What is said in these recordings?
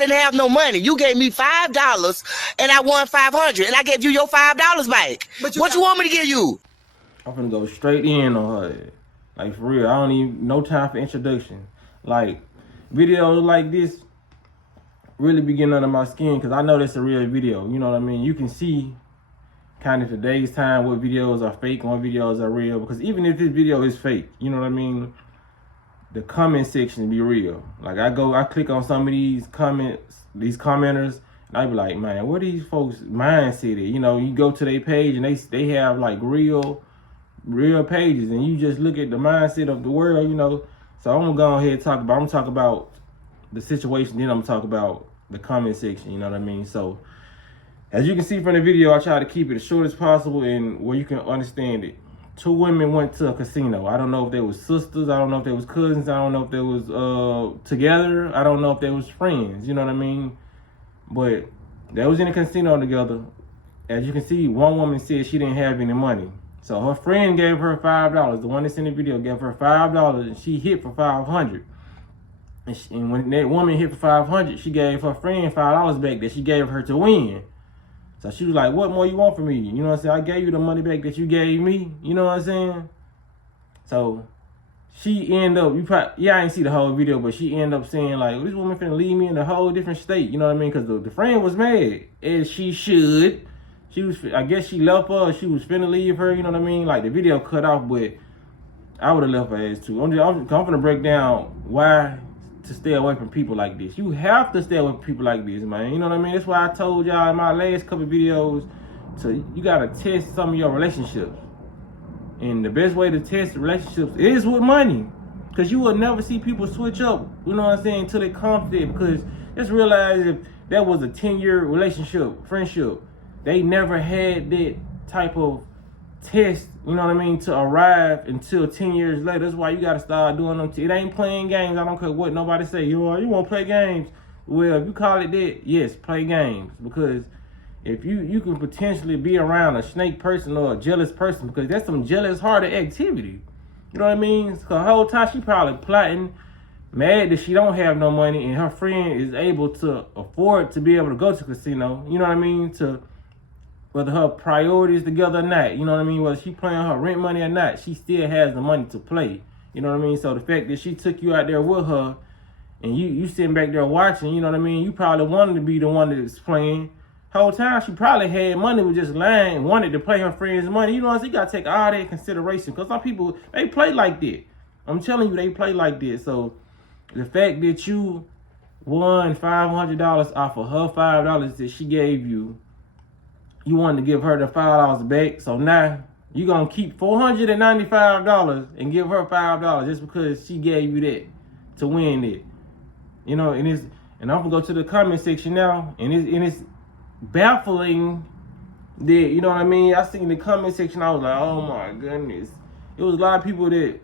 didn't have no money. You gave me $5 and I won $500 and I gave you your $5 back. What you want me to give you? I'm gonna go straight in on her. Like, for real, I don't even, no time for introduction. Like, videos like this really be getting under my skin because I know that's a real video. You know what I mean? You can see kind of today's time what videos are fake and what videos are real. Because even if this video is fake, you know what I mean? The comment section be real. Like, I click on some of these comments, these commenters, and I be like, man, where these folks mindset at? You know, you go to their page and they have like real pages, and you just look at the mindset of the world, you know. So I'm gonna go ahead and I'm gonna talk about the situation, then I'm gonna talk about the comment section, you know what I mean? So as you can see from the video, I try to keep it as short as possible and where you can understand it. Two women went to a casino. I don't know if they was sisters, I don't know if they was cousins, I don't know if they was together, I don't know if they was friends, you know what I mean? But they was in a casino together. As you can see, one woman said she didn't have any money. So her friend gave her $5. The one that's in the video gave her $5 and she hit for $500. And when that woman hit for $500, she gave her friend $5 back that she gave her to win. So she was like, what more you want from me? You know what I'm saying? I gave you the money back that you gave me. You know what I'm saying? So she ended up, I didn't see the whole video, but she ended up saying like, this woman finna leave me in a whole different state. You know what I mean? Because the friend was mad, as she should. I guess she left her, she was finna leave her, you know what I mean? Like, the video cut off, but I would have left her ass too. I'm gonna break down why to stay away from people like this. You have to stay away from people like this, man. You know what I mean? That's why I told y'all in my last couple videos, you gotta test some of your relationships. And the best way to test relationships is with money. Because you will never see people switch up, you know what I'm saying, until they come to it. Because just realize if that was a 10-year relationship, friendship, they never had that type of test, you know what I mean, to arrive until 10 years later. That's why you got to start doing them. It ain't playing games. I don't care what nobody say. You want to play games? Well, if you call it that, yes, play games. Because if you can potentially be around a snake person or a jealous person, because that's some jealous-hearted activity. You know what I mean? So the whole time she probably plotting, mad that she don't have no money, and her friend is able to afford to be able to go to the casino. You know what I mean? To whether her priorities together or not, you know what I mean? Whether she paying her rent money or not, she still has the money to play. You know what I mean? So the fact that she took you out there with her and you sitting back there watching, you know what I mean? You probably wanted to be the one that's playing. Whole time she probably had money, was just lying and wanted to play her friend's money. You know what I'm saying? You got to take all that in consideration because some people, they play like that. I'm telling you, they play like that. So the fact that you won $500 off of her $5 that she gave you, you wanted to give her the $5 back, so now you're going to keep $495 and give her $5 just because she gave you that to win it. You know, and I'm going to go to the comment section now, and it's baffling that, you know what I mean? I seen the comment section, I was like, oh my goodness. It was a lot of people that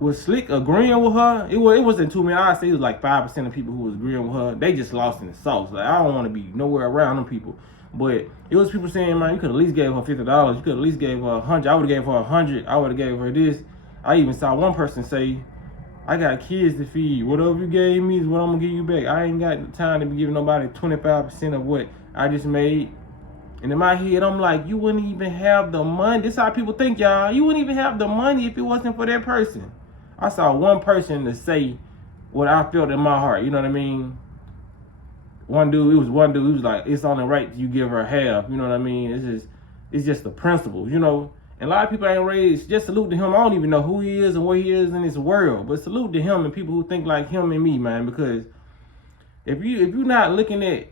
was slick agreeing with her. It wasn't too many. I'd say it was like 5% of people who was agreeing with her. They just lost in the sauce. Like, I don't want to be nowhere around them people. But it was people saying, man, you could at least gave her $50. You could at least gave her $100. I would have gave her $100. I would have gave her this. I even saw one person say, I got kids to feed. Whatever you gave me is what I'm going to give you back. I ain't got time to be giving nobody 25% of what I just made. And in my head, I'm like, you wouldn't even have the money. This is how people think, y'all. You wouldn't even have the money if it wasn't for that person. I saw one person to say what I felt in my heart. You know what I mean? One dude, he was like, it's only right you give her half. You know what I mean? It's just the principle, you know. And a lot of people ain't raised. Just salute to him. I don't even know who he is and where he is in this world, but salute to him and people who think like him and me, man. Because if you're not looking at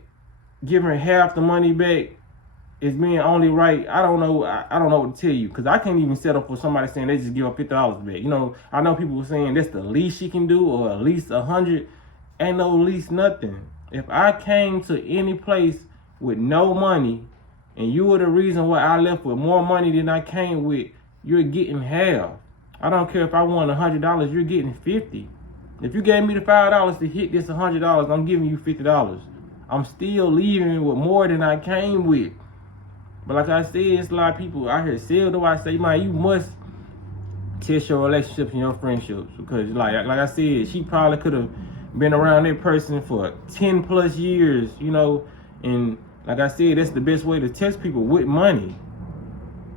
giving half the money back as being only right, I don't know what to tell you. Because I can't even settle for somebody saying they just give her $50 back. You know, I know people saying that's the least she can do, or at least 100. Ain't no least nothing. If I came to any place with no money and you were the reason why I left with more money than I came with, you're getting half. I don't care if I won $100, you're getting 50. If you gave me the $5 to hit this $100, I'm giving you $50. I'm still leaving with more than I came with. But like I said, it's a lot of people out here. Still, I say, man, you must test your relationships and your friendships, because like I said, she probably could have been around that person for 10 plus years, you know, and like I said, that's the best way to test people with money.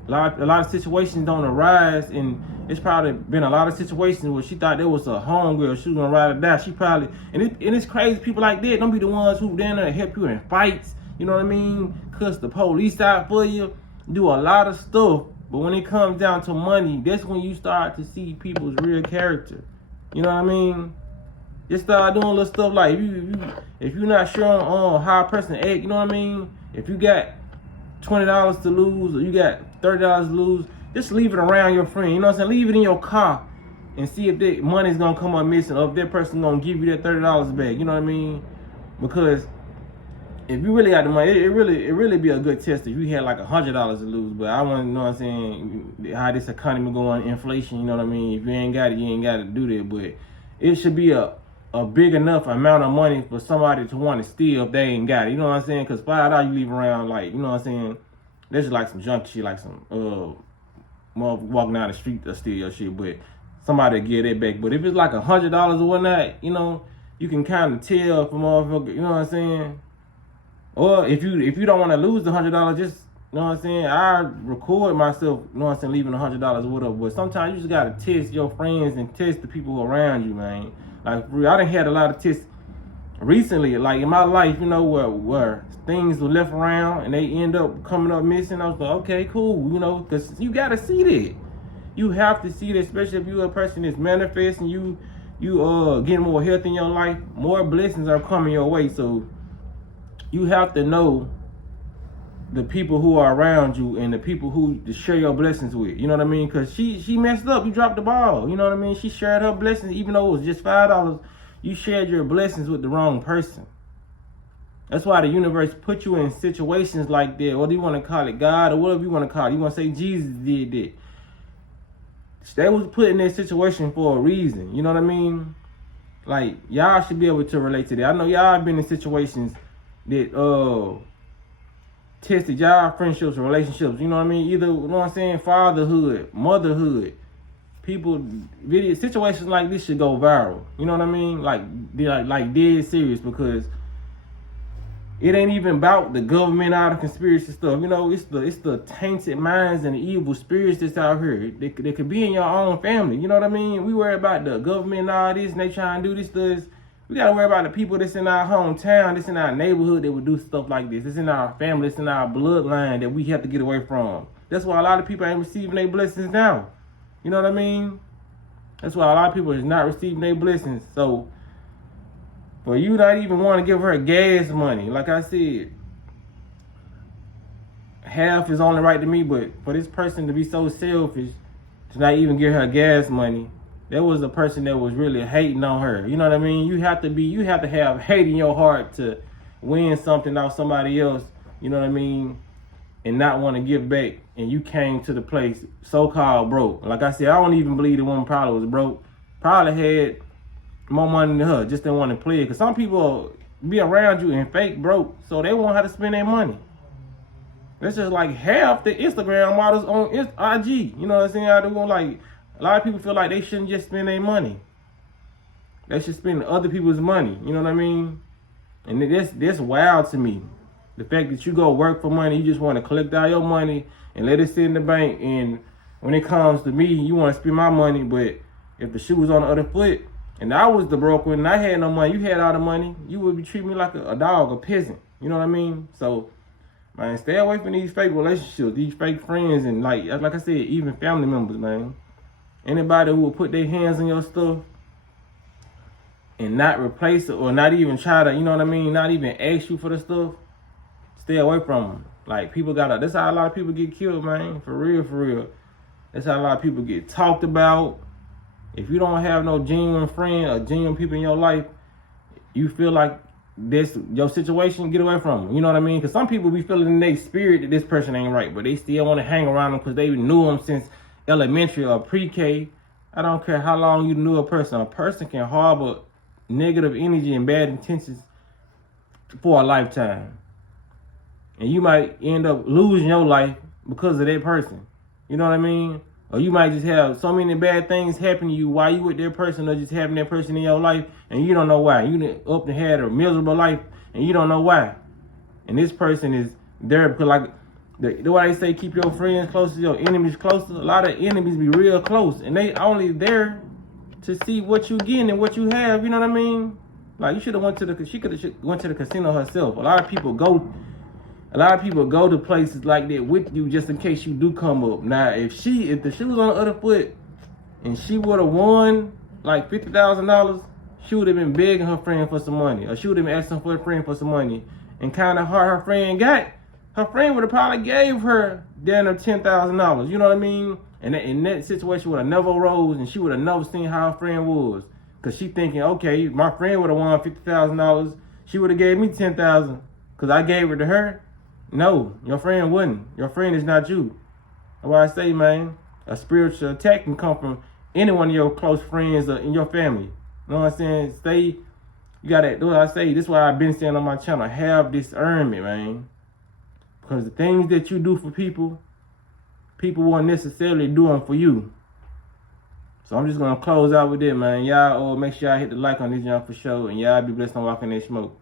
A lot of situations don't arise, and it's probably been a lot of situations where she thought there was a homegirl, she was gonna ride or die. She probably, and it's crazy, people like that don't be the ones who down there to help you in fights, you know what I mean? Cuss the police out for you, do a lot of stuff, but when it comes down to money, that's when you start to see people's real character. You know what I mean? Just start doing little stuff like if you're not sure on how a person act, you know what I mean? If you got $20 to lose or you got $30 to lose, just leave it around your friend. You know what I'm saying? Leave it in your car and see if that money's gonna come up missing or if that person gonna give you that $30 back. You know what I mean? Because if you really got the money, it really be a good test if you had like $100 to lose. But I want to know what I'm saying, how this economy going, inflation. You know what I mean? If you ain't got it, you ain't got to do that. But it should be a big enough amount of money for somebody to want to steal if they ain't got it. You know what I'm saying? Because $5 you leave around, like, you know what I'm saying? That's just like some junk shit, like some walking down the street to steal your shit. But somebody get that back. But if it's like $100 or whatnot, you know, you can kind of tell if a motherfucker, you know what I'm saying? Or if you don't want to lose the $100, just, you know what I'm saying, I record myself, you know what I'm saying, leaving $100 or whatever. But sometimes you just gotta test your friends and test the people around you, man. Like, I done had a lot of tests recently, like in my life, you know, where things were left around and they end up coming up missing. I was like, okay, cool, you know, because you gotta see that. You have to see that, especially if you're a person that's manifesting, you getting more health in your life, more blessings are coming your way. So you have to know the people who are around you and the people who to share your blessings with. You know what I mean? Because she messed up. You dropped the ball. You know what I mean? She shared her blessings, even though it was just $5. You shared your blessings with the wrong person. That's why the universe put you in situations like that. Whether you want to call it God or whatever you want to call it. You want to say Jesus did that. They was put in that situation for a reason. You know what I mean? Like, y'all should be able to relate to that. I know y'all been in situations that tested y'all friendships or relationships, you know what I mean? Either, you know what I'm saying, fatherhood, motherhood. People, video situations like this should go viral. You know what I mean? Like dead serious, because it ain't even about the government, all the conspiracy stuff. You know, it's the tainted minds and the evil spirits that's out here. They could be in your own family. You know what I mean? We worry about the government and all this, and they try and do this. We gotta worry about the people that's in our hometown, that's in our neighborhood that would do stuff like this. It's in our family, it's in our bloodline that we have to get away from. That's why a lot of people ain't receiving their blessings now. You know what I mean? That's why a lot of people is not receiving their blessings. So, for you not even want to give her gas money, like I said, half is only right to me, but for this person to be so selfish to not even give her gas money, there was a person that was really hating on her. You know what I mean? You have to have hate in your heart to win something off somebody else, you know what I mean, and not want to give back. And you came to the place so-called broke. Like I said, I don't even believe the woman probably was broke. Probably had more money than her, just didn't want to play it. Because some people be around you and fake broke, so they won't have to spend their money. That's just like half the Instagram models on IG. You know what I'm saying? I do like, a lot of people feel like they shouldn't just spend their money. They should spend other people's money. You know what I mean? And that's wild to me. The fact that you go work for money, you just want to collect all your money and let it sit in the bank. And when it comes to me, you want to spend my money. But if the shoe was on the other foot and I was the broke one and I had no money, you had all the money, you would be treating me like a dog, a peasant. You know what I mean? So, man, stay away from these fake relationships, these fake friends, and like I said, even family members, man. Anybody who will put their hands on your stuff and not replace it or not even try to, you know what I mean, not even ask you for the stuff, stay away from them. Like, that's how a lot of people get killed, man. For real. That's how a lot of people get talked about. If you don't have no genuine friend or genuine people in your life, you feel like this your situation, get away from them. You know what I mean? Because some people be feeling in their spirit that this person ain't right, but they still want to hang around them because they knew them since elementary or pre-K. I don't care how long you knew a person. A person can harbor negative energy and bad intentions for a lifetime. And you might end up losing your life because of that person. You know what I mean? Or you might just have so many bad things happen to you while you with that person, or just having that person in your life, and you don't know why. You up and had a miserable life, and you don't know why. And this person is there because, like, the way they say, keep your friends close to your enemies closer. A lot of enemies be real close, and they only there to see what you getting and what you have. You know what I mean? Like, you should have she could have went to the casino herself. A lot of people go to places like that with you just in case you do come up. Now, if the shoe was on the other foot and she would have won like $50,000, she would have been begging her friend for some money, or she would have been asking for her friend for some money. And kind of hard her friend got, her friend would have probably gave her down to $10,000. You know what I mean? And in that situation would have never rose, and she would have never seen how her friend was, cause she thinking, okay, my friend would have won $50,000. She would have gave me $10,000, cause I gave her to her. No, your friend wouldn't. Your friend is not you. That's why I say, man, a spiritual attack can come from any one of your close friends or in your family. You know what I'm saying? You gotta do what I say. This is why I've been saying on my channel, have discernment, man. Because the things that you do for people won't necessarily do them for you. So I'm just gonna close out with it, man. Y'all make sure y'all hit the like on this, y'all, for sure. And y'all be blessed on walking that smoke.